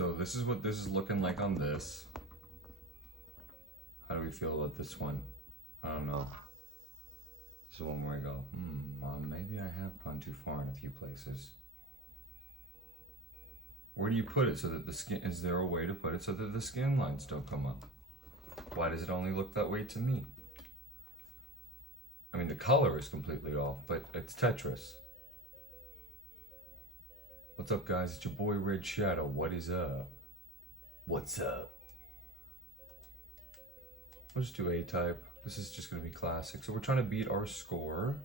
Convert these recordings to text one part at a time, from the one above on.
So this is what this is looking like on this. How do we feel about this one? I don't know. This is one where I go, maybe I have gone too far in a few places. Where do you put it so that the skin, is there a way to put it so that the skin lines don't come up? Why does it only look that way to me? I mean, the color is completely off, but it's Tetris. What's up, guys? It's your boy Red Shadow. What is up? What's up? I'll just do A-type. This is just going to be classic. So we're trying to beat our score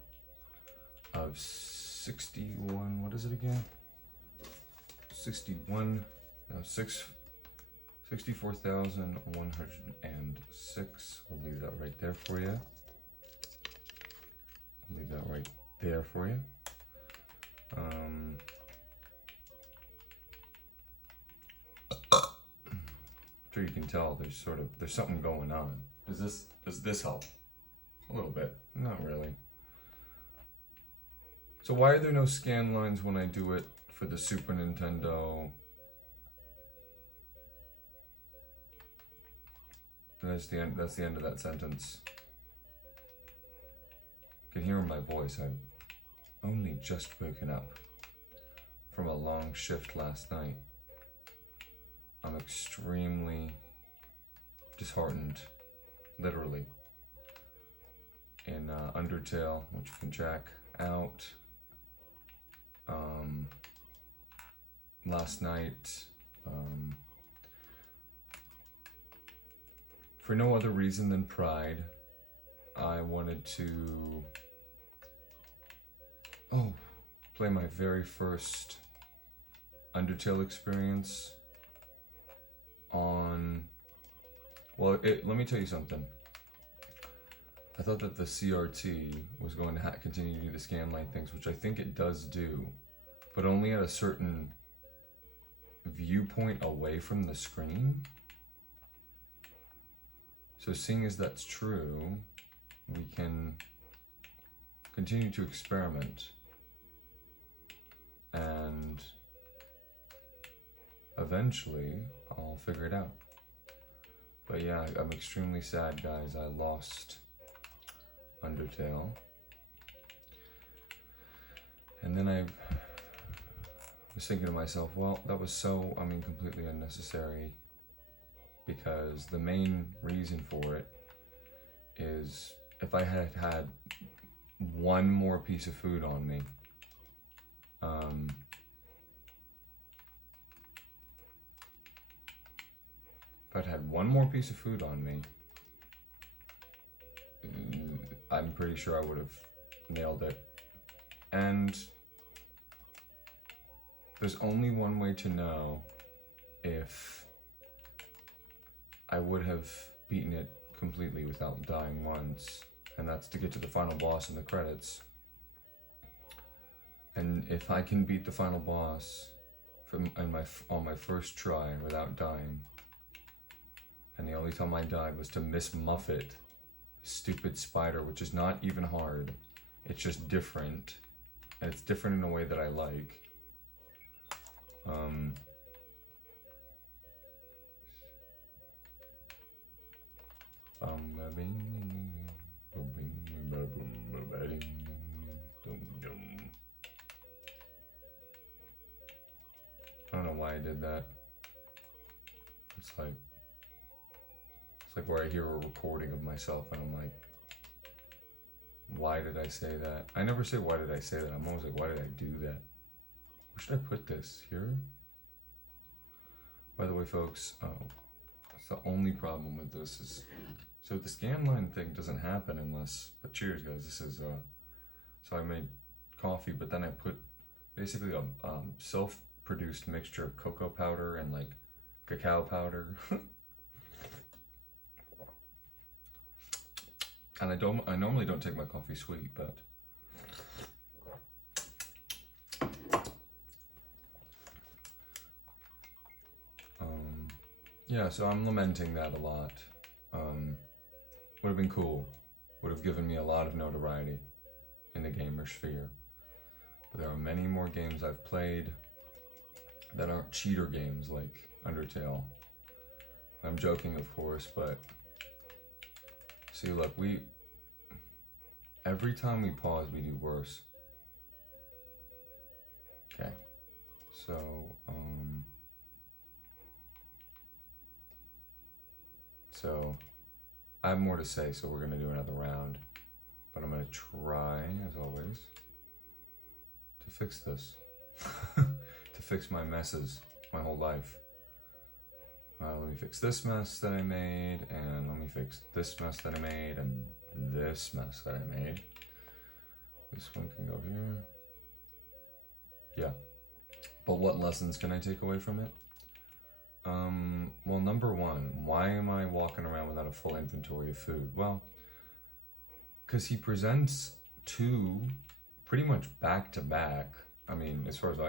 of 61. What is it again? 64,106. We'll leave that right there for you. I'll leave that right there for you. I'm sure you can tell there's something going on. Does this help? A little bit, not really. So why are there no scan lines when I do it for the Super Nintendo? That's the end of that sentence. You can hear in my voice, I've only just woken up from a long shift last night. I'm extremely disheartened, literally, in Undertale, which you can check out. Last night, for no other reason than pride, I wanted to play my very first Undertale experience on, well, let me tell you something. I thought that the CRT was going to continue to do the scan line things, which I think it does do, but only at a certain viewpoint away from the screen. So seeing as that's true, we can continue to experiment and eventually I'll figure it out. But yeah, I'm extremely sad, guys. I lost Undertale. And then I was thinking to myself, well, that was so, completely unnecessary, because the main reason for it is if I had had one more piece of food on me, if I'd had one more piece of food on me, I'm pretty sure I would have nailed it. And there's only one way to know if I would have beaten it completely without dying once, and that's to get to the final boss in the credits. And if I can beat the final boss on my first try without dying, and the only time I died was to Miss Muffet, the stupid spider, which is not even hard, it's just different, and it's different in a way that I like. I don't know why I did that. It's like where I hear a recording of myself and I'm like, why did I say that? I never say why did I say that. I'm always like, why did I do that? Where should I put this? Here? By the way, folks, that's the only problem with this is, so the scan line thing doesn't happen unless, but cheers guys, this is, so I made coffee, but then I put basically a self-produced mixture of cocoa powder and like cacao powder. And I normally don't take my coffee sweet, but yeah, so I'm lamenting that a lot. Would have been cool, would have given me a lot of notoriety in the gamer sphere. But there are many more games I've played that aren't cheater games like Undertale. I'm joking, of course, but see, look, every time we pause, we do worse. Okay, so, so I have more to say, so we're gonna do another round, but I'm gonna try, as always, to fix this, to fix my messes, my whole life. Let me fix this mess that I made, and let me fix this mess that I made, and this mess that I made. This one can go here. Yeah. But what lessons can I take away from it? Well, number one, why am I walking around without a full inventory of food? Well, because he presents two pretty much back to back. I mean, as far as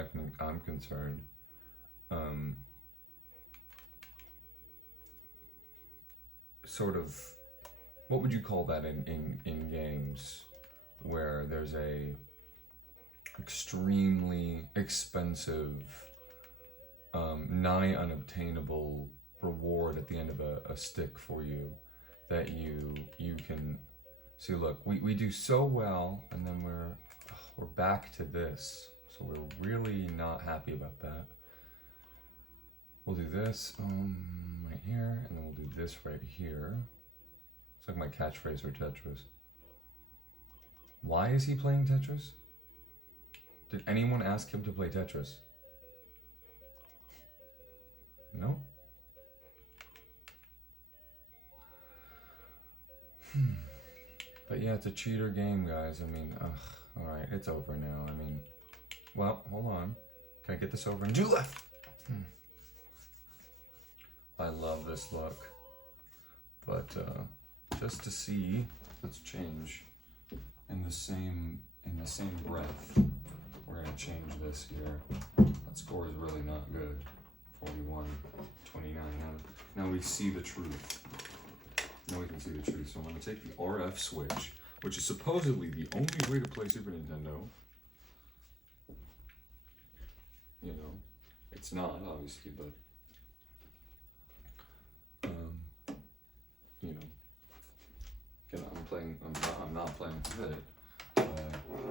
I'm concerned, sort of, what would you call that in games where there's a extremely expensive, nigh unobtainable reward at the end of a stick for you that you can see. Look, we do so well, and then we're back to this, so we're really not happy about that. We'll do this right here, and then we'll do this right here. It's like my catchphrase for Tetris. Why is he playing Tetris? Did anyone ask him to play Tetris? No? But yeah, it's a cheater game, guys. I mean, alright, it's over now. I mean, well, hold on. Can I get this over and do left? I love this look, but just to see, let's change in the same breath. We're gonna change this here. That score is really not good. 41, 29. Now we see the truth. Now we can see the truth. So I'm gonna take the RF switch, which is supposedly the only way to play Super Nintendo. You know, it's not obviously, but. You know, I'm not playing with it.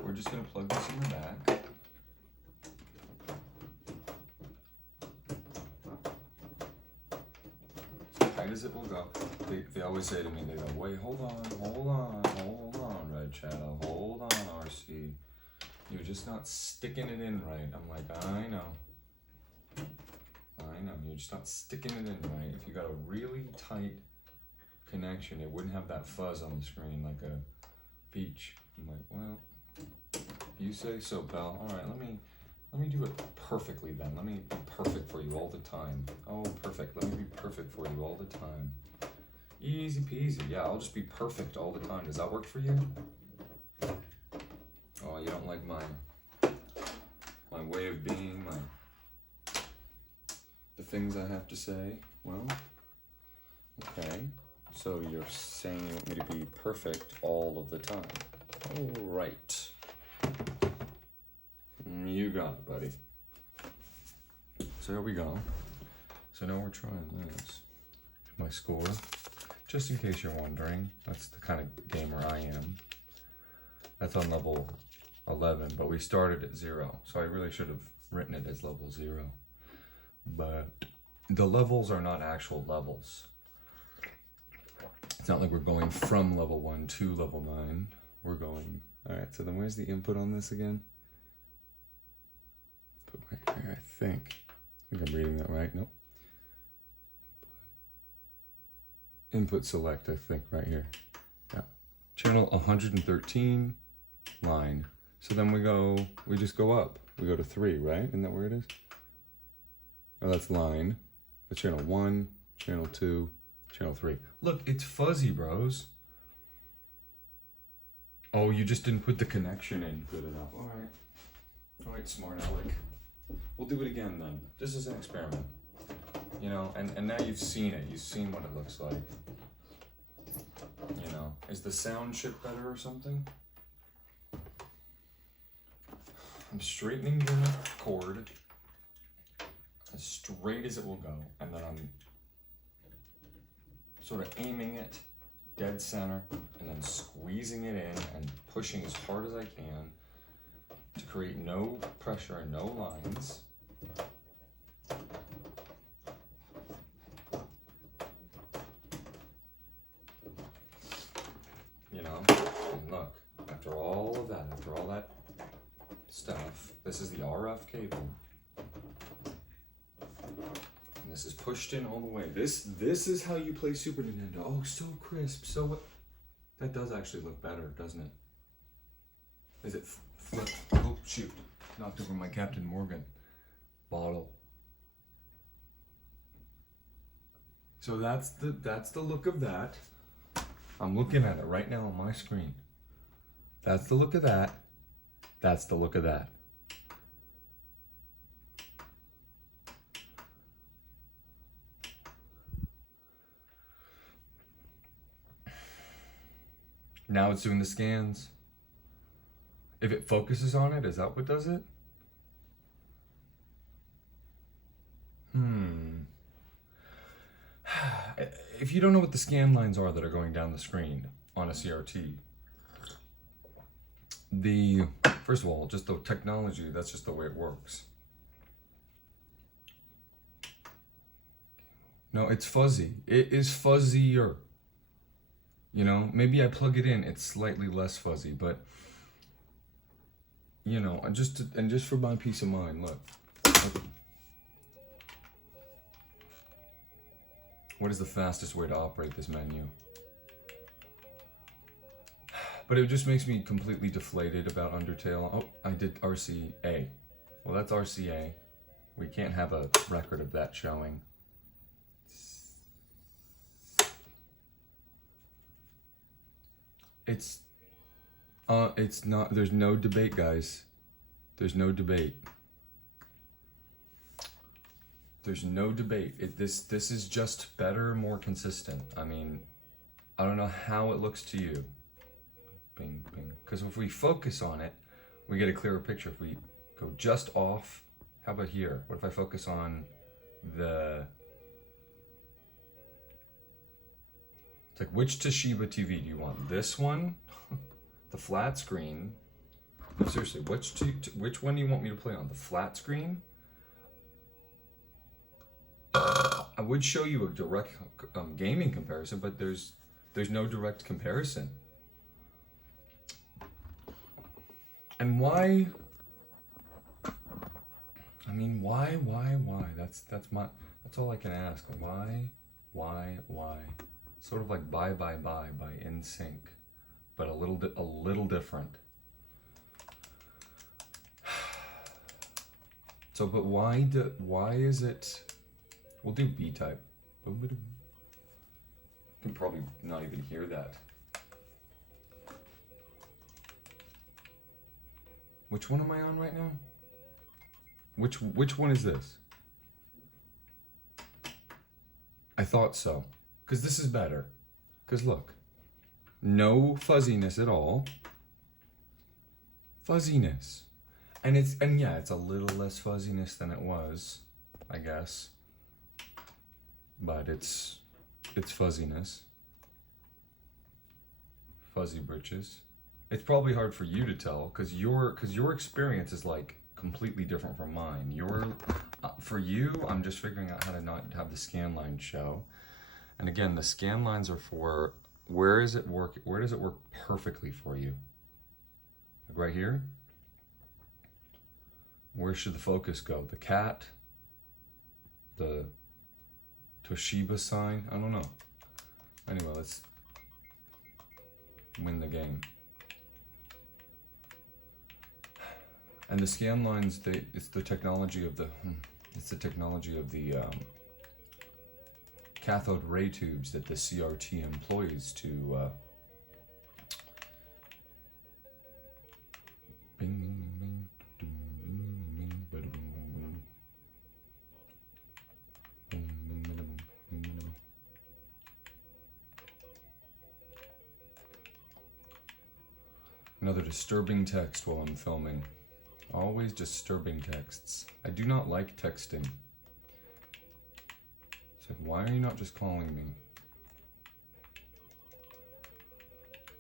We're just gonna plug this in the back. As tight as it will go. They always say to me, they go, wait, hold on, Red Shadow, hold on, RC. You're just not sticking it in right. I'm like, I know, you're just not sticking it in right. If you got a really tight connection, it wouldn't have that fuzz on the screen like a peach. I'm like, well, you say so, pal. All right, let me do it perfectly then. Let me be perfect for you all the time. Oh, perfect. Let me be perfect for you all the time. Easy peasy. Yeah, I'll just be perfect all the time. Does that work for you? Oh, you don't like my way of being, the things I have to say? Well, okay. So you're saying you want me to be perfect all of the time. All right. You got it, buddy. So here we go. So now we're trying this. My score, just in case you're wondering, that's the kind of gamer I am. That's on level 11, but we started at 0. So I really should have written it as level 0. But the levels are not actual levels. It's not like we're going from level 1 to level 9. We're going, all right, so then where's the input on this again? Put right here, I think I'm reading that right. Nope. Input select, I think, right here. Yeah. Channel 113, line. So then we just go up. We go to 3, right? Isn't that where it is? Oh, that's line. That's channel 1, channel 2, channel 3. Look, it's fuzzy, bros. Oh, you just didn't put the connection in good enough. All right, smart Alec. We'll do it again then. This is an experiment. You know, and now you've seen it. You've seen what it looks like. You know, is the sound chip better or something? I'm straightening the cord. as straight as it will go, and then I'm sort of aiming it dead center and then squeezing it in and pushing as hard as I can to create no pressure and no lines. You know, and look, after all of that, after all that stuff, this is the RF cable. And this is pushed in all the way. This is how you play Super Nintendo. Oh, so crisp. So what? That does actually look better, doesn't it? Is it flip? Oh, shoot. Knocked over my Captain Morgan bottle. So that's the look of that. I'm looking at it right now on my screen. That's the look of that. That's the look of that. Now it's doing the scans. If it focuses on it, is that what does it? If you don't know what the scan lines are that are going down the screen on a CRT, first of all, just the technology, that's just the way it works. No, it's fuzzy. It is fuzzier. You know, maybe I plug it in, it's slightly less fuzzy, but you know, just for my peace of mind, look. What is the fastest way to operate this menu? But it just makes me completely deflated about Undertale. Oh, I did RCA. Well, that's RCA. We can't have a record of that showing. It's not, there's no debate, guys. There's no debate. There's no debate. This is just better, more consistent. I mean, I don't know how it looks to you. Bing, bing. Because if we focus on it, we get a clearer picture. If we go just off, how about here? What if I focus on the... It's like, which Toshiba TV do you want? This one? The flat screen? No, seriously, which one do you want me to play on? The flat screen? I would show you a direct gaming comparison, but there's no direct comparison. And why? I mean, why? That's all I can ask. Why? Sort of like Bye Bye Bye by NSYNC, but a little different. So, but why is it? We'll do B-type. You can probably not even hear that. Which one am I on right now? Which one is this? I thought so. Because this is better. Because look. No fuzziness at all. Fuzziness. And yeah, it's a little less fuzziness than it was, I guess. But it's fuzziness. Fuzzy britches. It's probably hard for you to tell because your experience is like completely different from mine. For you, I'm just figuring out how to not have the scan lines show. And again, the scan lines are for where does it work perfectly for you? Like right here? Where should the focus go? The cat? The Toshiba sign? I don't know. Anyway, let's win the game. And the scan lines, it's the technology of the cathode ray tubes that the CRT employs to bing, bing, bing, bing, bing, bing. Another disturbing text while I'm filming. Always disturbing texts. I do not like texting. It's like, why are you not just calling me?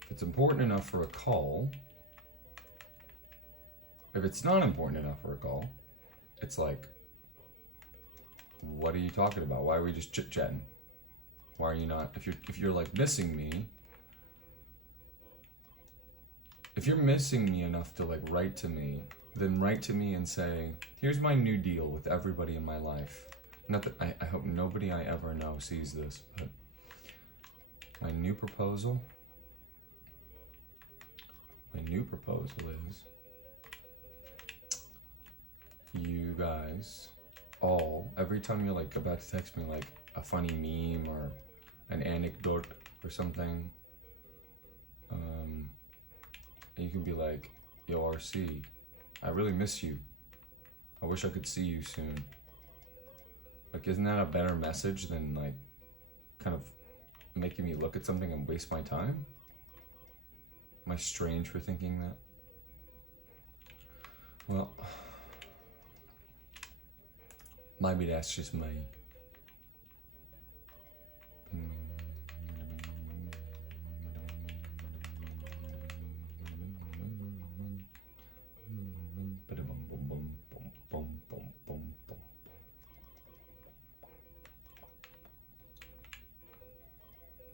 If it's important enough for a call, if it's not important enough for a call, it's like, what are you talking about? Why are we just chit-chatting? Why are you not, if you're like missing me, if you're missing me enough to like write to me, then write to me and say, here's my new deal with everybody in my life. Not that I hope nobody I ever know sees this, but my new proposal is you guys all, every time you're like about to text me like a funny meme or an anecdote or something, you can be like, yo RC, I really miss you. I wish I could see you soon. Like, isn't that a better message than like kind of making me look at something and waste my time? Am I strange for thinking that? Well, maybe that's just me.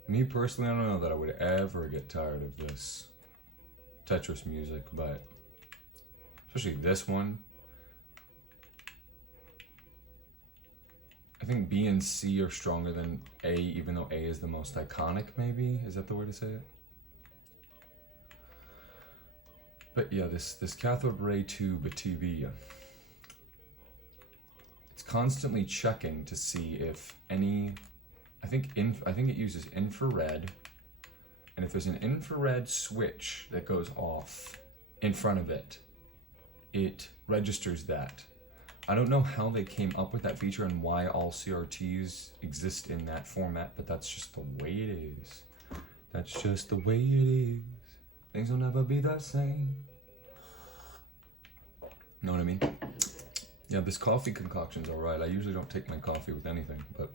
Me personally, I don't know that I would ever get tired of this Tetris music, but especially this one. I think B and C are stronger than A, even though A is the most iconic, maybe? Is that the way to say it? But yeah, this cathode ray tube TV, it's constantly checking to see if any, I think it uses infrared, and if there's an infrared switch that goes off in front of it, it registers that. I don't know how they came up with that feature and why all CRTs exist in that format, but that's just the way it is. That's just the way it is. Things will never be the same. Know what I mean? Yeah, this coffee concoction's alright. I usually don't take my coffee with anything, but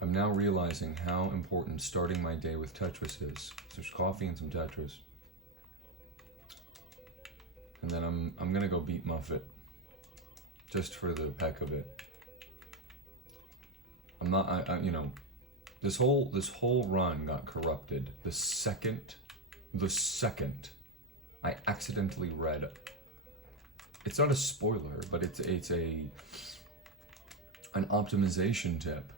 I'm now realizing how important starting my day with Tetris is. There's coffee and some Tetris. And then I'm gonna go beat Muffet, just for the heck of it. I'm not, you know, this whole run got corrupted the second I accidentally read. It's not a spoiler, but it's an optimization tip.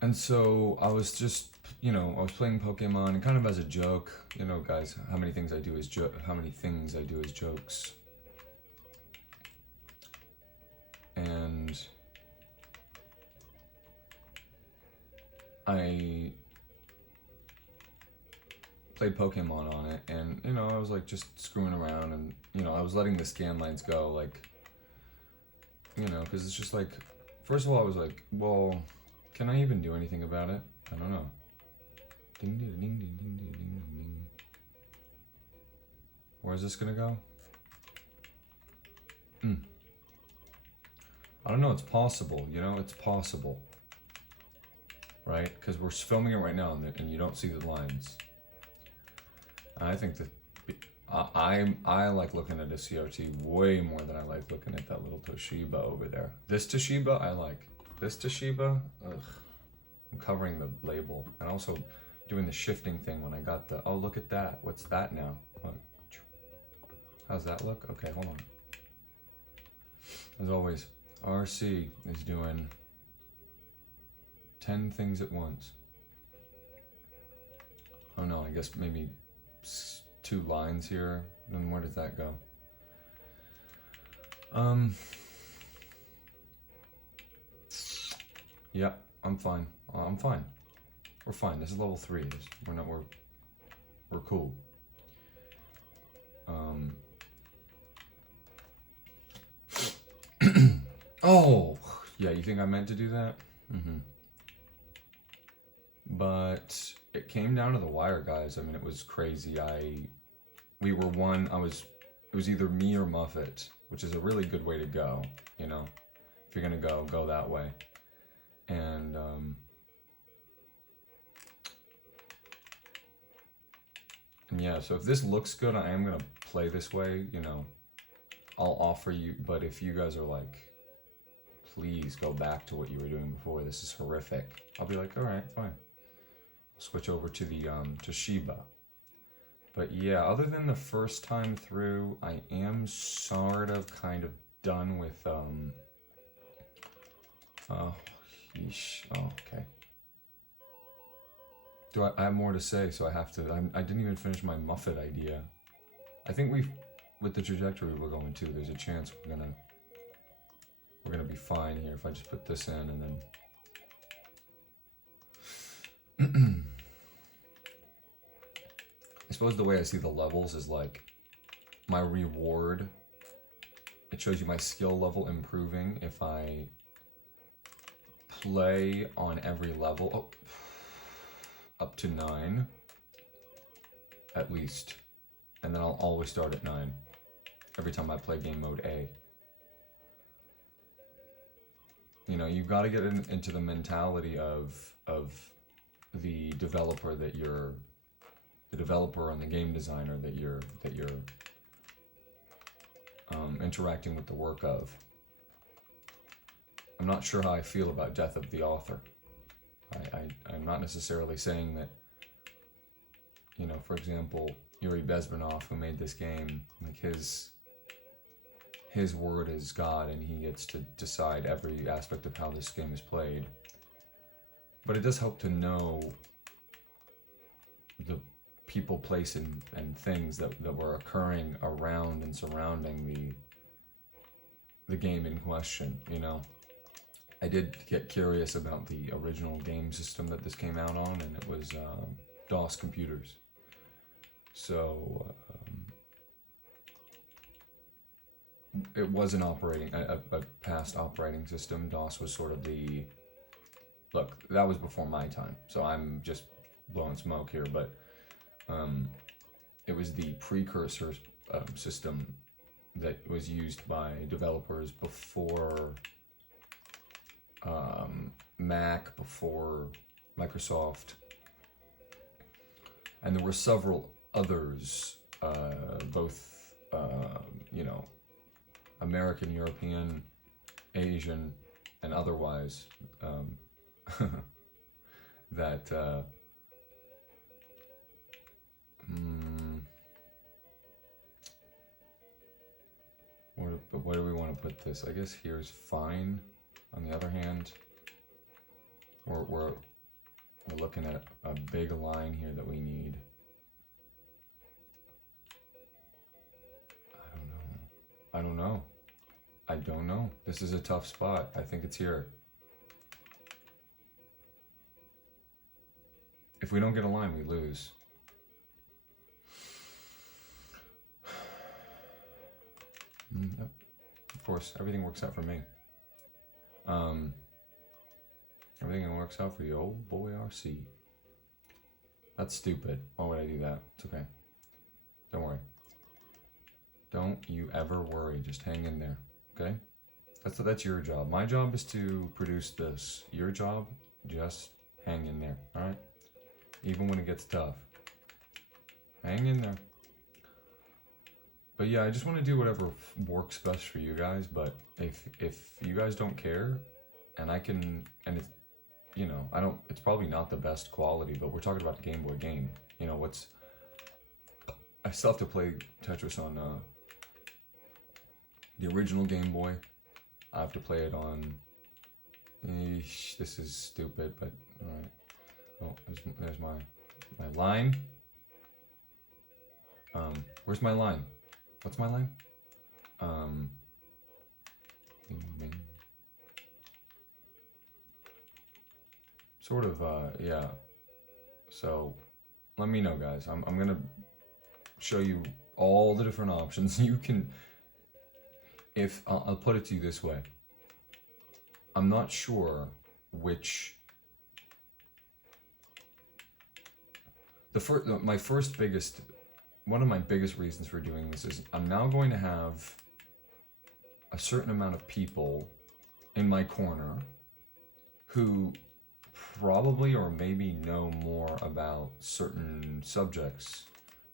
And so I was just, you know, I was playing Pokemon and kind of as a joke, you know, guys, how many things I do as jokes. And I played Pokemon on it, and, you know, I was like just screwing around, and, you know, I was letting the scan lines go, like, you know, because it's just like, first of all, I was like, well, can I even do anything about it? I don't know. Ding, ding, ding, ding, ding, ding, ding, ding. Where is this gonna go? I don't know, it's possible, you know, it's possible. Right? Because we're filming it right now and you don't see the lines. I think that I like looking at a CRT way more than I like looking at that little Toshiba over there. This Toshiba I like. This Toshiba, ugh. I'm covering the label and also doing the shifting thing when I got the, oh, look at that. What's that now? Look. How's that look? Okay, hold on. As always, RC is doing 10 things at once. Oh no, I guess maybe 2 lines here. Then where does that go? Yeah, I'm fine. I'm fine. We're fine. This is level 3. We're cool. Oh, yeah, you think I meant to do that? But it came down to the wire, guys. I mean, it was crazy. We were one, it was either me or Muffet, which is a really good way to go, you know? If you're gonna go that way. And, yeah, so if this looks good, I am gonna play this way, you know? I'll offer you, but if you guys are like, please go back to what you were doing before, this is horrific, I'll be like, all right, fine. Switch over to the Toshiba. But yeah, other than the first time through, I am sort of kind of done with yeesh. Oh, okay. I have more to say, so I have to. I didn't even finish my Muffet idea. I think with the trajectory we're going to, there's a chance we're gonna be fine here if I just put this in and then. I suppose the way I see the levels is like my reward. It shows you my skill level improving if I play on every level up to 9 at least, and then I'll always start at 9 every time I play game mode A. You know, you've got to get into the mentality of the developer and the game designer that you're interacting with the work of. I'm not sure how I feel about Death of the Author. I'm not necessarily saying that, you know, for example, Yuri Bezmenov, who made this game, like his word is God and he gets to decide every aspect of how this game is played. But it does help to know the people, place, and things that were occurring around and surrounding the game in question, you know. I did get curious about the original game system that this came out on, and it was DOS computers. So it was a past operating system. DOS was sort of look, that was before my time, so I'm just blowing smoke here, but it was the precursor system that was used by developers before Mac, before Microsoft, and there were several others, both you know, American, European, Asian, and otherwise, that where do we want to put this? I guess here's fine. On the other hand, we're looking at a big line here that we need. I don't know. This is a tough spot. I think it's here. If we don't get a line, we lose. Yep. Of course, everything works out for me. Everything works out for you, old boy RC. That's stupid. Why would I do that? It's okay. Don't worry. Don't you ever worry. Just hang in there. Okay? That's your job. My job is to produce this. Your job, just hang in there. All right? Even when it gets tough. Hang in there. But yeah, I just want to do whatever works best for you guys. But if you guys don't care, and it's, you know, it's probably not the best quality, but we're talking about a Game Boy game. You know, I still have to play Tetris on the original Game Boy. I have to play it on, this is stupid, but alright. Oh, there's my line. Where's my line? What's my line? Sort of, yeah. So, let me know, guys. I'm gonna show you all the different options. You can, if I'll put it to you this way, I'm not sure which. One of my biggest reasons for doing this is I'm now going to have a certain amount of people in my corner who probably or maybe know more about certain subjects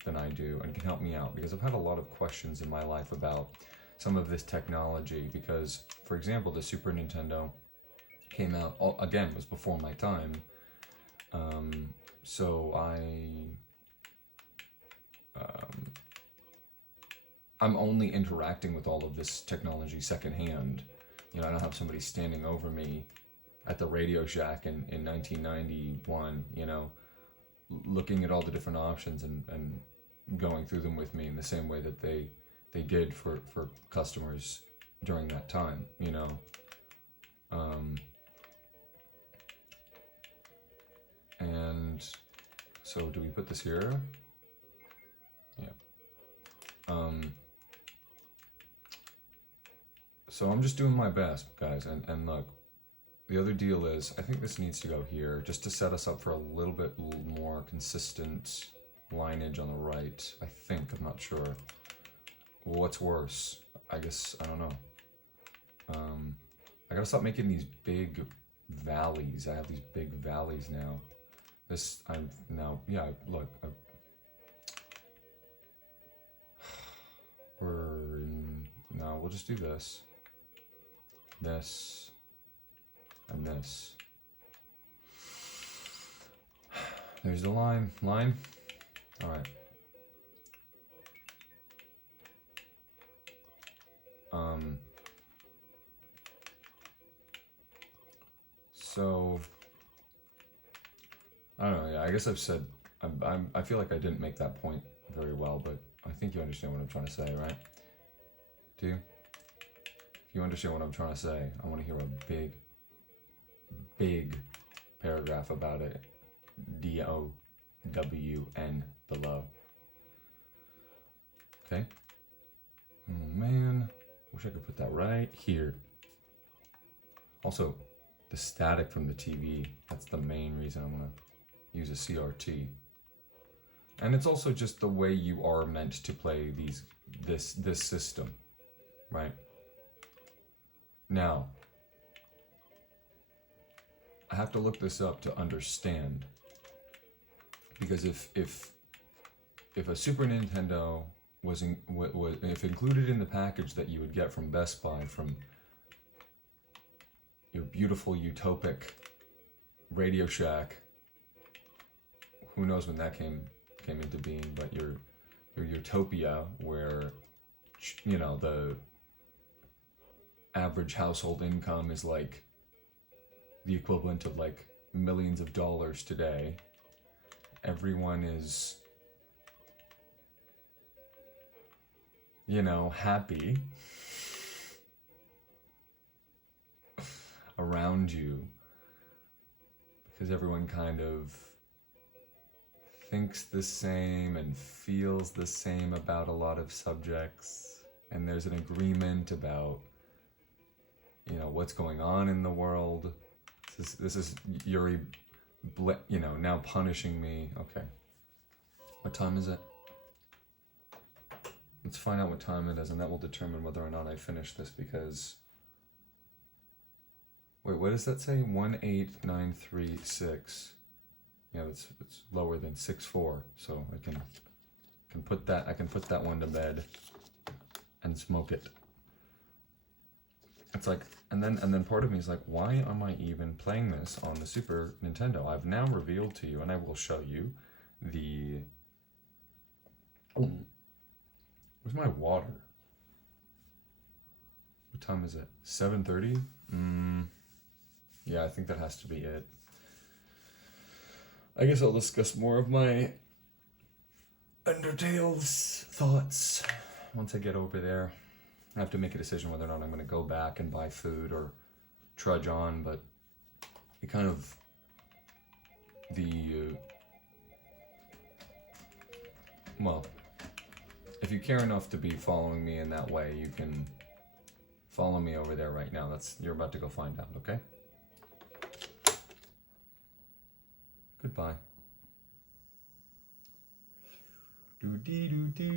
than I do and can help me out, because I've had a lot of questions in my life about some of this technology. Because, for example, the Super Nintendo came out, again, was before my time. So I'm only interacting with all of this technology secondhand. You know, I don't have somebody standing over me at the Radio Shack in 1991, you know, looking at all the different options and going through them with me in the same way that they did for customers during that time, you know. And so do we put this here? Yeah. So I'm just doing my best, guys, and look, the other deal is, I think this needs to go here, just to set us up for a little bit more consistent lineage on the right, I think, I'm not sure. What's worse? I guess, I don't know. I gotta stop making these big valleys. I have these big valleys now. Look, we'll just do this, and this. There's the line, all right. So, I don't know, yeah, I guess I've said, I feel like I didn't make that point very well, but I think you understand what I'm trying to say, right? Do you? If you understand what I'm trying to say, I want to hear a big paragraph about it. DOWN below. Okay? Oh man, wish I could put that right here. Also, the static from the TV, that's the main reason I'm gonna use a CRT. And it's also just the way you are meant to play this system, right? Now, I have to look this up to understand, because if a Super Nintendo was if included in the package that you would get from Best Buy from your beautiful utopic Radio Shack, who knows when that came into being, but your utopia where, you know, the average household income is like the equivalent of like millions of dollars today. Everyone is, you know, happy around you because everyone kind of thinks the same and feels the same about a lot of subjects, and there's an agreement about, you know, what's going on in the world. This is Yuri, you know, now punishing me. Okay, what time is it? Let's find out what time it is, and that will determine whether or not I finish this, because wait, what does that say? 18936. Yeah, it's lower than 64, so I can put that, I can put that one to bed and smoke it. It's like, and then part of me is like, why am I even playing this on the Super Nintendo? I've now revealed to you, and I will show you the. Where's my water? What time is it? 7:30? Yeah, I think that has to be it. I guess I'll discuss more of my Undertale's thoughts once I get over there. I have to make a decision whether or not I'm going to go back and buy food or trudge on, but it kind of, well, if you care enough to be following me in that way, you can follow me over there right now. You're about to go find out, okay? Goodbye. Do-dee-do-doo.